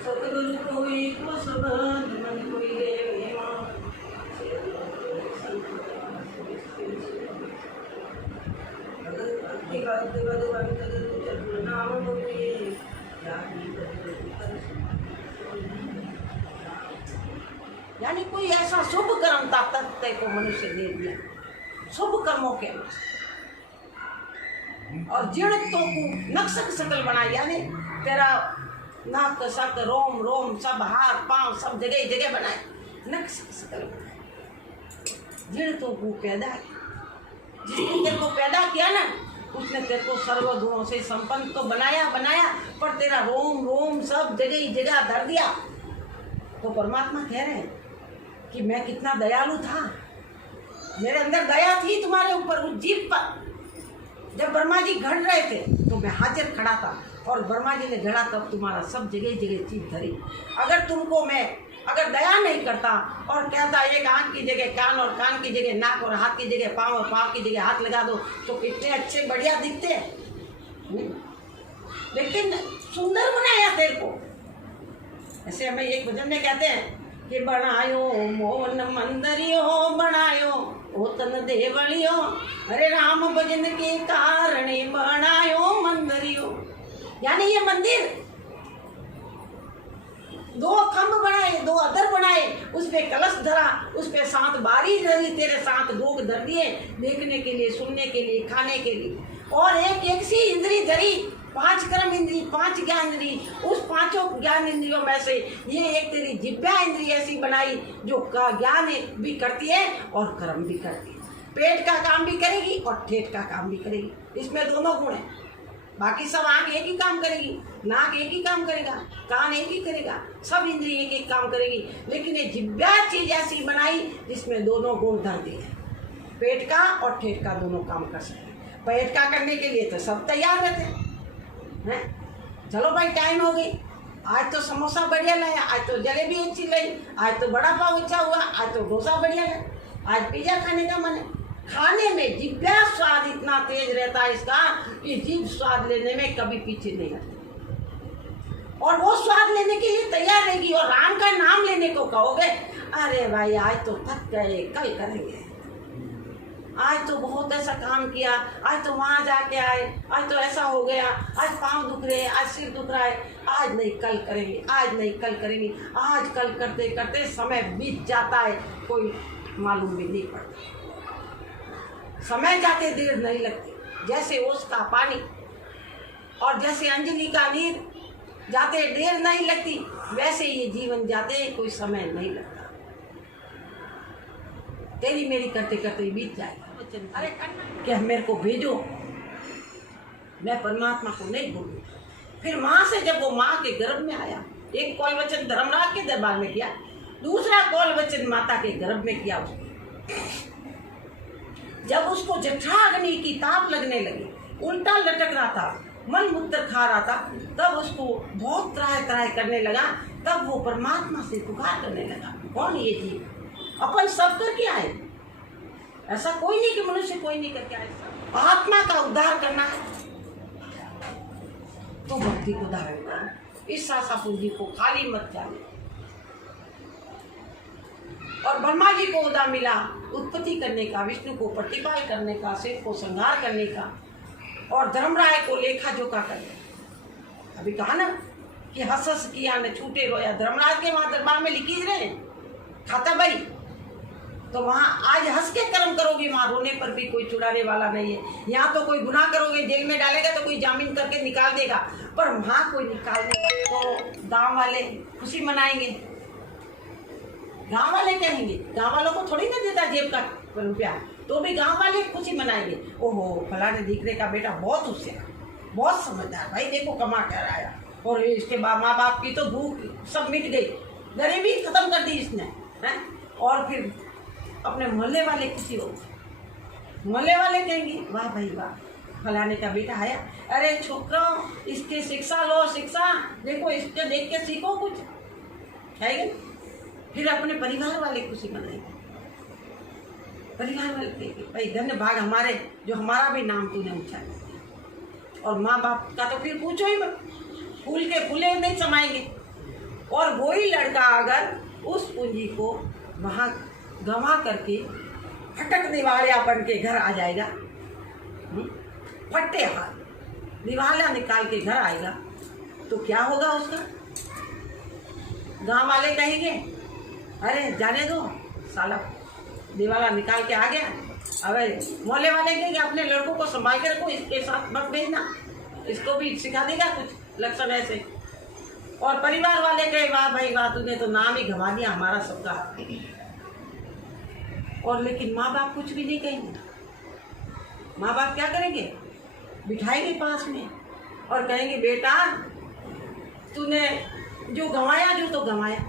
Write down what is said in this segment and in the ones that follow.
सतगुरु कोई को सबद मन कोई ले यानी कोई ऐसा शुभ कर्म तत्व को मनुष्य दे दिया शुभ कर्मों के और जीणितों को नक्शक सकल बनाई यानी तेरा नाक सक रोम रोम सब हाथ पांव सब जगह जगह बनाए नक्शक सकल बनाए जीणितों को पैदा किया जिसने तेरे को पैदा किया ना उसने तेरे को सर्व गुणों से संपन्न तो बनाया पर तेरा रोम रोम सब जगह जगह धर दिया। तो परमात्मा कह रहे हैं कि मैं कितना दयालु था, मेरे अंदर दया थी तुम्हारे ऊपर उस जीव पर। जब ब्रह्मा जी घड़ रहे थे तो मैं हाजिर खड़ा था और ब्रह्मा जी ने घड़ा तब तुम्हारा सब जगह जगह चीज धरी। अगर तुमको मैं अगर दया नहीं करता और कहता एक आँख की जगह कान और कान की जगह नाक और हाथ की जगह पाँव और पाँव की जगह हाथ लगा दो तो कितने अच्छे बढ़िया दिखते। लेकिन सुंदर बनाया तेरे को। ऐसे हमें एक भजन में कहते हैं कि बनायो मोहन मंदरियो बनायो ओ तन देवलियो अरे राम भजन के कारण बनायो मंदरियो। यानी ये मंदिर दो खम्भ बनाए दो अदर बनाए उस पे कलश धरा उस पे 7 बारी धरी तेरे 7 भोग धर दिए देखने के लिए सुनने के लिए खाने के लिए और एक सी इंद्री धरी 5 कर्म इंद्री 5 ज्ञान इंद्री उस 5 ज्ञान इंद्रियों में से ये एक तेरी जिह्वा इंद्री ऐसी बनाई जो का ज्ञान भी करती है और कर्म भी करती है। पेट का काम भी करेगी और ठेठ का काम भी करेगी। इसमें दोनों गुण हैं। बाकी सब आँख एक ही काम करेगी नाक एक ही काम करेगा कान एक ही करेगा सब इंद्री एक एक काम करेगी। लेकिन ये जिह्वा चीज ऐसी बनाई जिसमें दोनों गुण धर दिए पेट का और ठेठ का दोनों काम कर सकते। पेट का करने के लिए तो सब तैयार रहते हैं। चलो भाई टाइम हो गई आज तो समोसा बढ़िया लाया आज तो जलेबी अच्छी लाई आज तो बड़ा पाव अच्छा हुआ आज तो डोसा बढ़िया लाया आज पिज्जा खाने का मन है। खाने में जिह्वा स्वाद इतना तेज रहता है इसका कि जीभ स्वाद लेने में कभी पीछे नहीं हटती और वो स्वाद लेने के लिए तैयार रहेगी। और राम का नाम लेने को कहोगे अरे भाई आज तो थक गए कल करेंगे आज तो बहुत ऐसा काम किया आज तो वहां जाके आए आज तो ऐसा हो गया आज पाँव दुख रहे आज सिर दुख रहा है आज नहीं कल करेंगे आज नहीं कल करेंगे आज कल करते करते समय बीत जाता है कोई मालूम भी नहीं पड़ता। समय जाते देर नहीं लगती जैसे ओस का पानी और जैसे अंजलि का नीर जाते देर नहीं लगती वैसे ये जीवन जाते कोई समय नहीं लगता। तेरी मेरी करते करते बीत जाएगा। अरे क्या मेरे को भेजो मैं परमात्मा को नहीं भूलूं। फिर माँ से जब वो माँ के गर्भ में आया एक कौल वचन धर्मराज के दरबार में किया दूसरा कौल वचन माता के गर्भ में किया। जब उसको जठराग्नि की ताप लगने लगी उल्टा लटक रहा था मल मूत्र खा रहा था तब उसको बहुत त्राह त्राह करने लगा। तब वो परमात्मा से पुकार करने लगा कौन ये जीव अपन सब करके आए ऐसा कोई नहीं कि मनुष्य कोई नहीं करके आए। आत्मा का उद्धार करना है तो भक्ति को धारण करो। इस आशा पूंजी को खाली मत जाने। और ब्रह्मा जी को उदा मिला उत्पत्ति करने का विष्णु को प्रतिपाल करने का शिव को संहार करने का और धर्मराय को लेखा जोखा करने। अभी कहा ना कि हंस हंस किया न छूटे रोया धर्मराज के वहां दरबार में लिखी रहे खाता भाई तो वहाँ आज हंस के कर्म करोगे वहाँ रोने पर भी कोई छुड़ाने वाला नहीं है। यहाँ तो कोई गुनाह करोगे जेल में डालेगा तो कोई जामीन करके निकाल देगा पर वहाँ कोई निकाल देगा तो गाँव वाले खुशी मनाएंगे। गाँव वाले कहेंगे गाँव वालों को थोड़ी ना देता जेब का रुपया तो भी गाँव वाले खुशी मनाएंगे ओहो फलाने दीकरे का बेटा बहुत होशियार बहुत समझदार भाई, देखो कमा कर आया, और इसके बाद माँ बाप की तो भूख सब मिट गई, गरीबी खत्म कर दी इसने, हैं? और फिर अपने मोहल्ले वाले किसी हो, मोहल्ले वाले कहेंगे वाह भाई वाह, फलाने का बेटा आया, अरे छोकरा इसके शिक्षा लो, शिक्षा देखो, इसके देख के सीखो कुछ, है क्या? फिर अपने परिवार वाले खुशी मनाएंगे, परिवार वाले कहेंगे भाई धन्य भाग हमारे, जो हमारा भी नाम तूने ऊंचा किया। और माँ बाप का तो फिर पूछो ही मत, फूल के फूले नहीं समाएंगे। और वही लड़का अगर उस पूंजी को वहाँ गंवा करके फटक दिवालिया बन के घर आ जाएगा, फटे हाथ दिवालिया निकाल के घर आएगा, तो क्या होगा उसका? गांव वाले कहेंगे अरे जाने दो साला, दिवाला निकाल के आ गया। अरे मोहल्ले वाले कहेंगे अपने लड़कों को संभाल के रखो, इसके साथ मत भेजना, इसको भी सिखा देगा कुछ लक्षण ऐसे। और परिवार वाले कहे वाह भाई वाह, तूने तो नाम ही घमा दिया हमारा सबका। और लेकिन माँ बाप कुछ भी नहीं कहेंगे। माँ बाप क्या करेंगे? बिठाएंगे पास में और कहेंगे बेटा तूने जो गंवाया, जो तो गंवाया,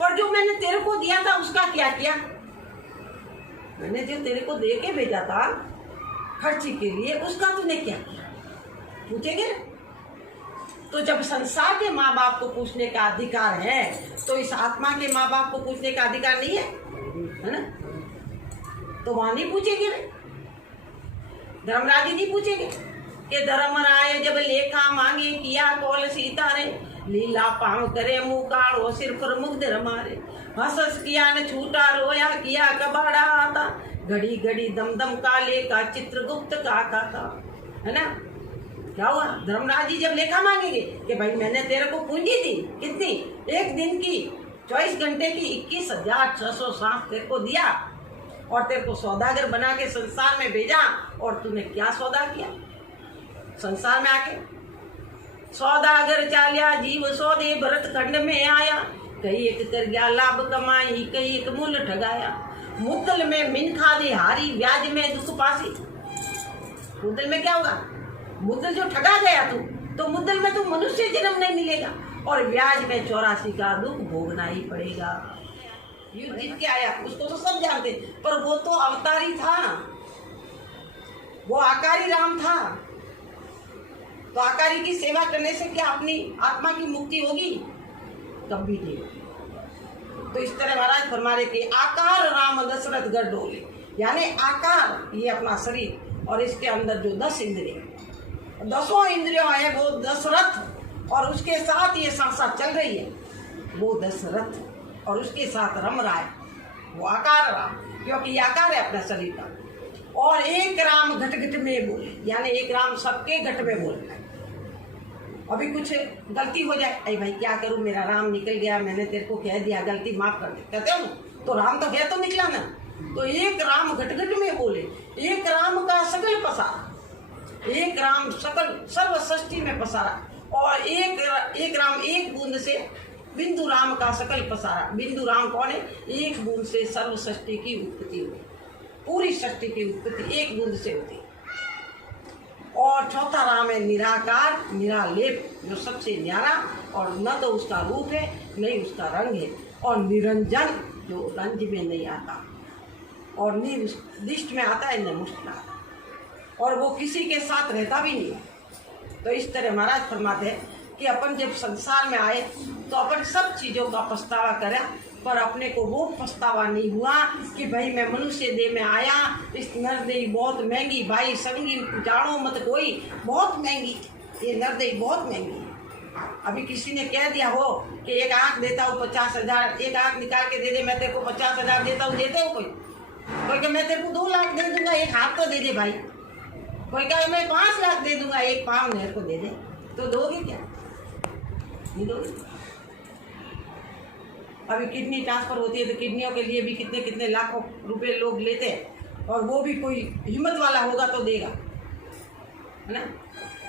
पर जो मैंने तेरे को दिया था उसका क्या किया? मैंने जो तेरे को दे के भेजा था खर्ची के लिए, उसका तूने क्या किया? पूछेंगे। तो जब संसार के माँ बाप को पूछने का अधिकार है, तो इस आत्मा के माँ बाप को पूछने का अधिकार नहीं है ना? तो वहां नहीं पूछेंगे, धर्मराज जी नहीं पूछेंगे कि धर्मराय जब लेखा मांगे किया कौल सीता रे, लीला पाँव करे मुँह काढ़ो सिर पर मुग्ध मारे, हंस किया न छूटा रोया किया कबाड़ा आता, घड़ी घड़ी दम दम काले का चित्रगुप्त का था, है ना? क्या हुआ? धर्मराज जी जब लेखा मांगेंगे कि भाई मैंने तेरे को पूंजी दी, कितनी? एक दिन की 24 घंटे की 21,660 तेरे को दिया, और तेरे को सौदागर बना के संसार में भेजा, और तूने क्या सौदा किया संसार में आके? सौदागर चालिया जीव सौदे भरत खंड में आया, कई एक कर गया लाभ कमाई, कई एक मूल ठगाया, मुद्दल में मिन खा दे हारी, ब्याज में दुख पासी। मुद्दल में क्या होगा? मुद्दल जो ठगा गया तू, तो मुद्दल में तो मनुष्य जन्म नहीं मिलेगा, और ब्याज में 84 का दुख भोगना ही पड़ेगा। युद्ध जीत के आया, उसको तो सब जानते, पर वो तो अवतारी था, वो आकारी राम था। तो आकारी की सेवा करने से क्या अपनी आत्मा की मुक्ति होगी? कभी नहीं। तो इस तरह महाराज फरमा रहे कि आकार राम दशरथ गढ़ डोले, यानी आकार ये अपना शरीर, और इसके अंदर जो 10 इंद्रिय, 10 इंद्रियों है, वो दशरथ, और उसके साथ ये सांसा चल रही है, वो दशरथ, और उसके साथ रम रहा है, वो आकार राम, क्योंकि ये आकार है अपना शरीर का। और एक राम घट घट में बोले, यानी एक राम सबके घट में बोले। अभी कुछ गलती हो जाए, अरे भाई क्या करूं, मेरा राम निकल गया, मैंने तेरे को कह दिया, गलती माफ कर दे, कहते हो ना, तो राम तो है तो निकला ना। तो एक राम घट घट में बोले, एक राम का सकल पसारा, एक राम सकल सर्व सृष्टि में पसारा, और एक राम एक बूंद से बिंदु राम का सकल पसारा। बिंदु राम कौन है? एक बूंद से सर्व सृष्टि की उत्पत्ति हुई, पूरी सृष्टि की उत्पत्ति एक बूंद से होती। और चौथा राम है निराकार निरालेप, जो सबसे न्यारा, और न तो उसका रूप है न ही उसका रंग है, और निरंजन, जो रंज में नहीं आता, और न दिष्ट में आता है न मुष्ट में आता, और वो किसी के साथ रहता भी नहीं है। तो इस तरह महाराज फरमाते हैं कि अपन जब संसार में आए तो अपन सब चीज़ों का पछतावा करें, पर अपने को वो पछतावा नहीं हुआ कि भाई मैं मनुष्य देह में आया, इस नरदेही बहुत महंगी, भाई संगी जानो मत कोई, बहुत महंगी, ये नरदेही बहुत महंगी है। अभी किसी ने कह दिया हो कि एक आँख देता हूँ 50,000, एक आँख निकाल के दे दे, मैं तेरे को 50,000 देता हूँ, देते हो? कोई कि मैं तेरे को 2 लाख दे दूंगा, एक हाथ तो दे दे भाई। कोई कहे मैं 5 लाख दे दूंगा, एक पाँव मेरे को दे दे, तो दोगे क्या? नहीं दोगे। अभी किडनी ट्रांसफर होती है तो किडनियों के लिए भी कितने कितने लाखों रुपए लोग लेते हैं, और वो भी कोई हिम्मत वाला होगा तो देगा, है ना?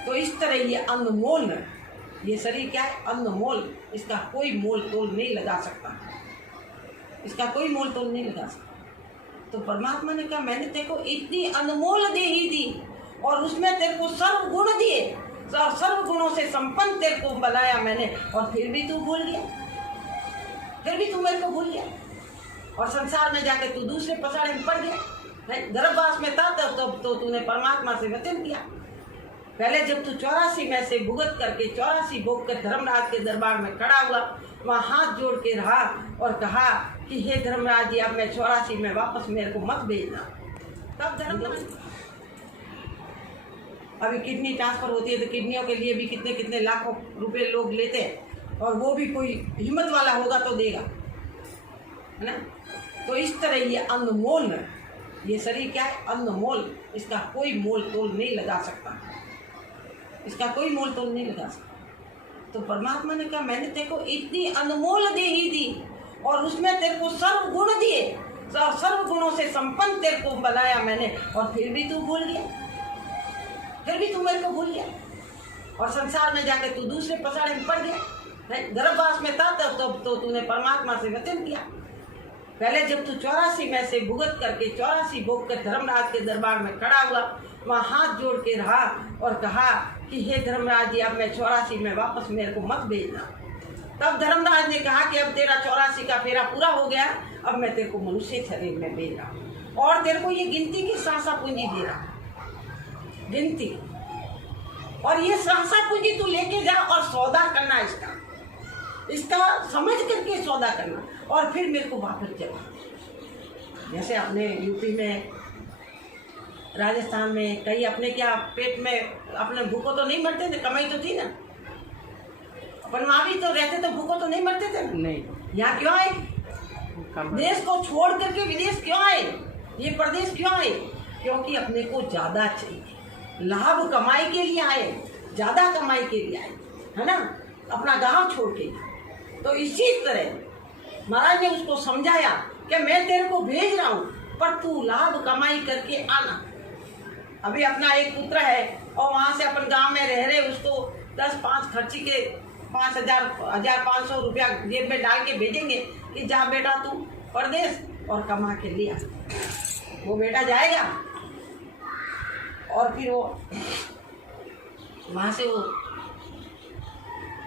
तो इस तरह ये अनमोल है, ये शरीर क्या है? अनमोल, इसका कोई मोल तोल नहीं लगा सकता, इसका कोई मोल तोल नहीं लगा सकता। तो परमात्मा ने कहा मैंने तेको इतनी अनमोल देही दी, और उसमें तेरे को सर्व गुण दिए, सर्व गुणों से संपन्न तेरे को बनाया मैंने, और फिर भी तू भूल गया, फिर भी तू मेरे को भूल गया, और संसार में जाके तू दूसरे पसाड़े में पड़ गया। गर्भवास में था तब तो तूने परमात्मा से वचन किया। पहले जब तू 84 में से भुगत करके 84 भोग कर धर्मराज के दरबार में खड़ा हुआ, वहाँ हाथ जोड़ के रहा और कहा कि हे धर्मराज जी, अब मैं 84 में वापस मेरे को मत भेजना। तब धर्मराज, अभी किडनी ट्रांसफर होती है तो किडनियों के लिए भी कितने कितने लाखों रुपए लोग लेते हैं, और वो भी कोई हिम्मत वाला होगा तो देगा, है ना। तो इस तरह ये अनमोल है, ये शरीर क्या है, अनमोल, इसका कोई मोल तोल नहीं लगा सकता, इसका कोई मोल तोल नहीं लगा सकता। तो परमात्मा ने कहा मैंने तेरे को इतनी अनमोल देही दी, और उसमें तेरे को सर्व गुण दिए, सर्व गुणों से संपन्न तेरे को बनाया मैंने, और फिर भी तू भूल गया, फिर भी तू मेरे को भूल गया, और संसार में जाके तू दूसरे पसाड़े में पड़ गया। गर्भवास में था तब तो तूने परमात्मा से वचन किया। पहले जब तू 84 में से भुगत करके 84 भोग कर धर्मराज के दरबार में खड़ा हुआ, वहाँ हाथ जोड़ के रहा और कहा कि हे धर्मराज जी, अब मैं 84 में वापस मेरे को मत भेजना। तब धर्मराज ने कहा कि अब तेरा 84 का फेरा पूरा हो गया, अब मैं तेरे को मनुष्य शरीर में भेज रहा हूँ, और तेरे को ये गिनती की सांसा पूंजी दे रहा हूँ, गिनती, और ये सांसा पूंजी तू लेके जा और सौदा करना, इसका समझ करके सौदा करना, और फिर मेरे को वापस चला। जैसे अपने यूपी में, राजस्थान में कहीं अपने क्या पेट में अपने भूखों तो नहीं मरते थे, कमाई तो थी ना, अपन वहाँ भी तो रहते तो भूखों तो नहीं मरते थे। नहीं, यहाँ क्यों आए, देश को छोड़ करके विदेश क्यों आए, ये प्रदेश क्यों आए, क्योंकि अपने को ज़्यादा चाहिए, लाभ कमाई के लिए आए, ज़्यादा कमाई के लिए आए, है ना, अपना गांव छोड़ के। तो इसी तरह महाराज ने उसको समझाया कि मैं तेरे को भेज रहा हूँ, पर तू लाभ कमाई करके आना। अभी अपना एक पुत्र है और वहाँ से अपन गांव में रह रहे, उसको 10-5 खर्ची के 5,500 रुपया जेब में डाल के भेजेंगे कि जा बेटा तू परदेश और कमा के लिया। वो बेटा जाएगा और फिर वो वहाँ से वो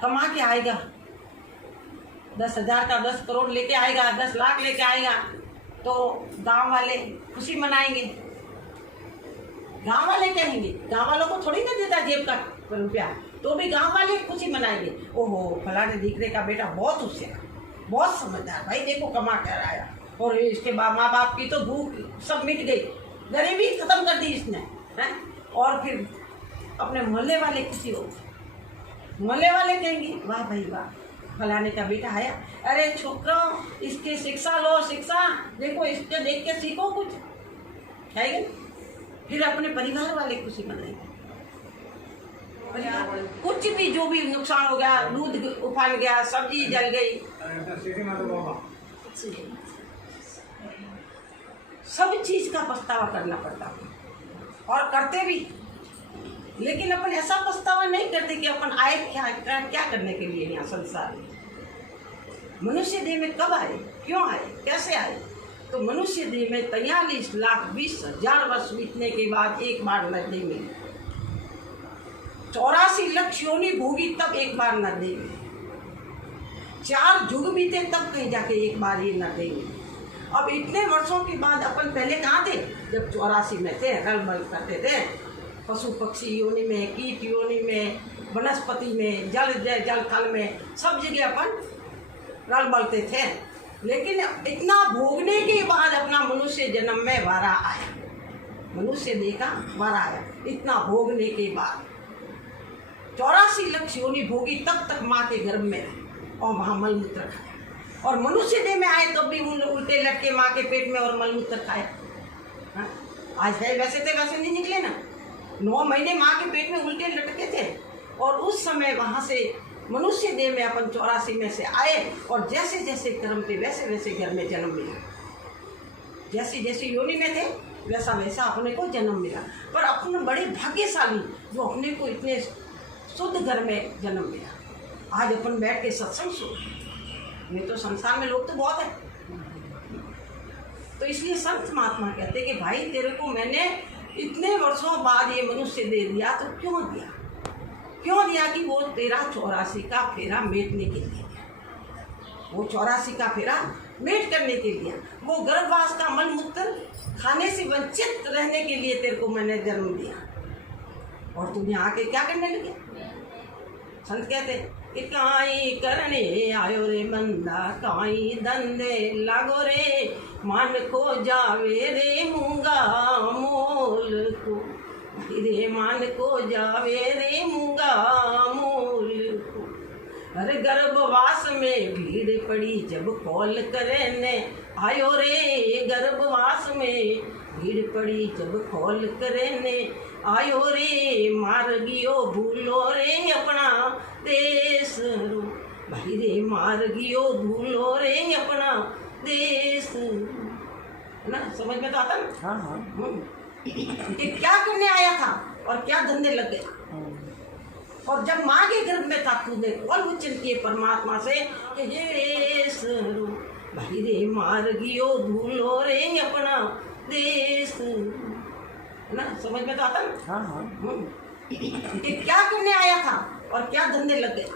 कमा के आएगा, 10,000 का 10 करोड़ लेके आएगा, 10 लाख लेके आएगा, तो गांव वाले खुशी मनाएंगे। गांव वाले कहेंगे, गांव वालों को थोड़ी ना देता जेब का रुपया, तो भी गांव वाले खुशी मनाएंगे, ओहो फलाने दीकरे का बेटा बहुत होशियार, बहुत समझदार, भाई देखो कमा कर आया, और इसके माँ बाप की तो भूख सब मिट गई, गरीबी खत्म कर दी इसने, है? और फिर अपने मोहल्ले वाले खुशी हो, मोहल्ले वाले कहेंगे वाह भाई वाह, फलाने का बेटा आया, अरे छोकरों इसके शिक्षा लो, शिक्षा देखो, इसके देख के सीखो कुछ, है। फिर अपने परिवार वाले खुशी मनाएंगे, कुछ भी जो भी नुकसान हो गया, दूध उफान गया, सब्जी जल गई, सब चीज का पछतावा करना पड़ता और करते भी, लेकिन अपन ऐसा पछतावा नहीं करते कि अपन आए क्या करने के लिए यहाँ संसार में। मनुष्य देह में कब आए, क्यों आए, कैसे आए, तो मनुष्य देह में 43,20,000 वर्ष बीतने के बाद एक बार नदी मिली, 84 लाख योनि भोगी तब एक बार नदी मिली, 4 युग बीते तब कहीं जाके एक बार ये नदी मिली। अब इतने वर्षों के बाद अपन पहले कहाँ थे, जब 84 में थे, रल-मल करते थे, पशु पक्षी योनि में, कीट योनि में, वनस्पति में, जल थल में, सब जगह अपन रल बलते थे। लेकिन इतना भोगने के बाद अपना मनुष्य जन्म में वारा आया, मनुष्य देखा वारा आया, इतना भोगने के बाद 84 लाख योनि भोगी तब तक माँ के गर्भ में रहे और वहाँ मलमूत्र खाया, और मनुष्य देह में आए तो भी उल्टे लटके माँ के पेट में और मलमूत्र खाया। आज है वैसे थे वैसे नहीं निकले ना, 9 महीने माँ के पेट में उल्टे लटके थे, और उस समय वहाँ से मनुष्य देह में अपन 84 में से आए, और जैसे जैसे कर्म थे वैसे वैसे घर में जन्म मिला, जैसे जैसे योनि में थे वैसा वैसा अपने को जन्म मिला। पर अपने बड़े भाग्यशाली जो अपने को इतने शुद्ध घर में जन्म मिला। आज अपन बैठ के सत्संग सुन, नहीं तो संसार में लोग तो बहुत है। तो इसलिए संत महात्मा कहते कि भाई तेरे को मैंने इतने वर्षों बाद ये मनुष्य दे दिया, तो क्यों दिया? क्यों दिया? कि वो तेरा 84 का फेरा मेटने के लिए, वो 84 का फेरा मेट करने के लिए, वो गर्भवास का मल मूत्र खाने से वंचित रहने के लिए तेरे को मैंने जन्म दिया। और तुम यहाँ आके क्या करने लगे? संत कहते कि काई करने आयो रे बंदा, काई धंधे लागो रे, मान को जावे रे मूंगा मोल को, रे मान को जावे रे मूंगा मोल को। अरे गर्भवास में भीड़ पड़ी जब कॉल करने आयो रे, गर्भवास में भीड़ पड़ी जब कॉल करने आयो रे, मार गियो भूलो रे अपना देश रो, भाई रे मार गियो भूलो रे अपना देश ना। समझ में तो आता ना? हाँ हाँ। कि क्या करने आया था और क्या धंधे लग गए। और जब माँ के गर्भ में था तूने कौन वचन किए परमात्मा से कि हे सरो, भाई रे मार गियो भूलो रे अपना देश ना। समझ में तो आता ना? हाँ हाँ। कि क्या करने आया था और क्या धंधे लग गए।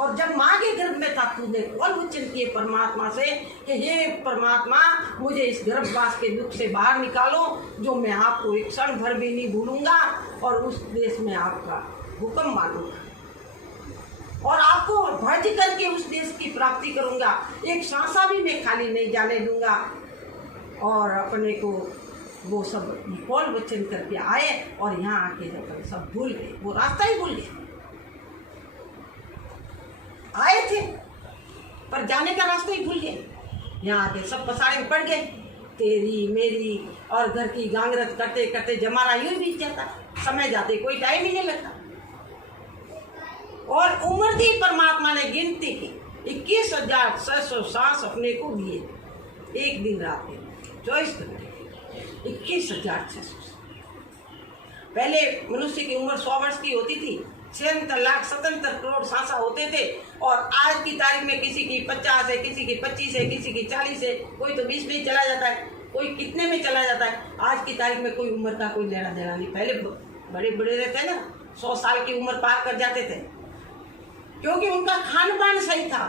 और जब माँ के गर्भ में था तूने कौन वचन किए परमात्मा से कि हे परमात्मा, मुझे इस गर्भवास के दुख से बाहर निकालो, जो मैं आपको एक क्षण भर भी नहीं भूलूंगा और उस देश में आपका हुक्म मानूंगा और आपको भज करके उस देश की प्राप्ति करूंगा। एक सांसा भी मैं खाली नहीं जाने दूंगा। और अपने को वो सब कौन वचन करके आए और यहाँ आके जब सब भूल गए, वो रास्ता ही भूल गए। आए थे पर जाने का रास्ता ही भूल गए। यहाँ आके सब पसारे में पड़ गए, तेरी मेरी और घर की गांगरत करते करते जमाना यूं ही बीत जाता, समय जाते कोई टाइम ही नहीं लगता। और उम्र दी परमात्मा ने गिनती की 21,600 सांस अपने को दिए, एक दिन रात में 24 घंटे 21,600। पहले मनुष्य की उम्र 100 वर्ष की होती थी, 76,77 करोड़ सांसा होते थे। और आज की तारीख में किसी की 50 है, किसी की 25 है, किसी की 40 है, कोई तो 20 में चला जाता है, कोई कितने में चला जाता है। आज की तारीख में कोई उम्र का कोई लेना देना नहीं। पहले बड़े बड़े रहते हैं ना, 100 साल की उम्र पार कर जाते थे, क्योंकि उनका खान पान सही था,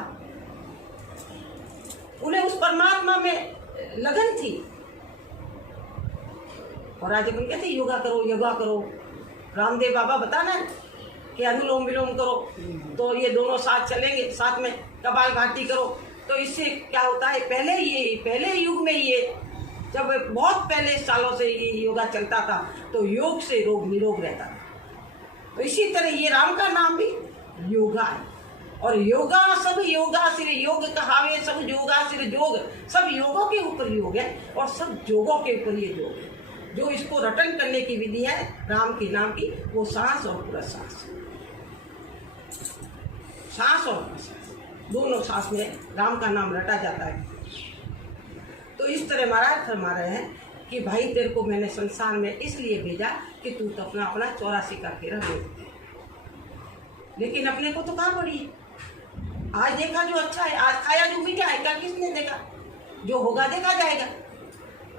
उन्हें उस परमात्मा में लगन थी। और आज अपन कहते योगा करो योगा करो, रामदेव बाबा बताना कि अनुलोम विलोम करो, तो ये दोनों साथ चलेंगे, साथ में कपालभाति करो। तो इससे क्या होता है, पहले युग में ये जब बहुत पहले सालों से ये योगा चलता था तो योग से रोग निरोग रहता था। तो इसी तरह ये राम का नाम भी योगा है। और योगा सब योगा सिर योग कहावे, सब योगा सिर जोग, सब योगों के ऊपर योग है और सब जोगों के ऊपर ये योग है। जो इसको रटन करने की विधि है राम के नाम की, वो सांस और प्रश्वास, सांस और प्रश्वास दोनों सांस में राम का नाम रटा जाता है। तो इस तरह महाराज फरमा रहे हैं कि भाई तेरे को मैंने संसार में इसलिए भेजा कि तू तो अपना 84 का फेरा रोक दे। लेकिन अपने को तो कहाँ पड़ी है। आज देखा जो अच्छा है, आज खाया जो मीठा है, कल किसने देखा, जो होगा देखा जाएगा।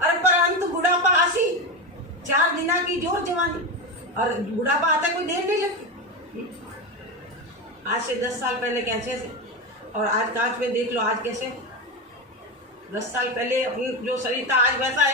अरे पर अंत बुढ़ापा आसी, 4 दिना की जोर जवानी, और बुढ़ापा आता कोई देर नहीं लगती। आज से 10 साल पहले कैसे थे और आज कांच में देख लो आज कैसे। 10 साल पहले अपनी जो शरीर था आज वैसा है।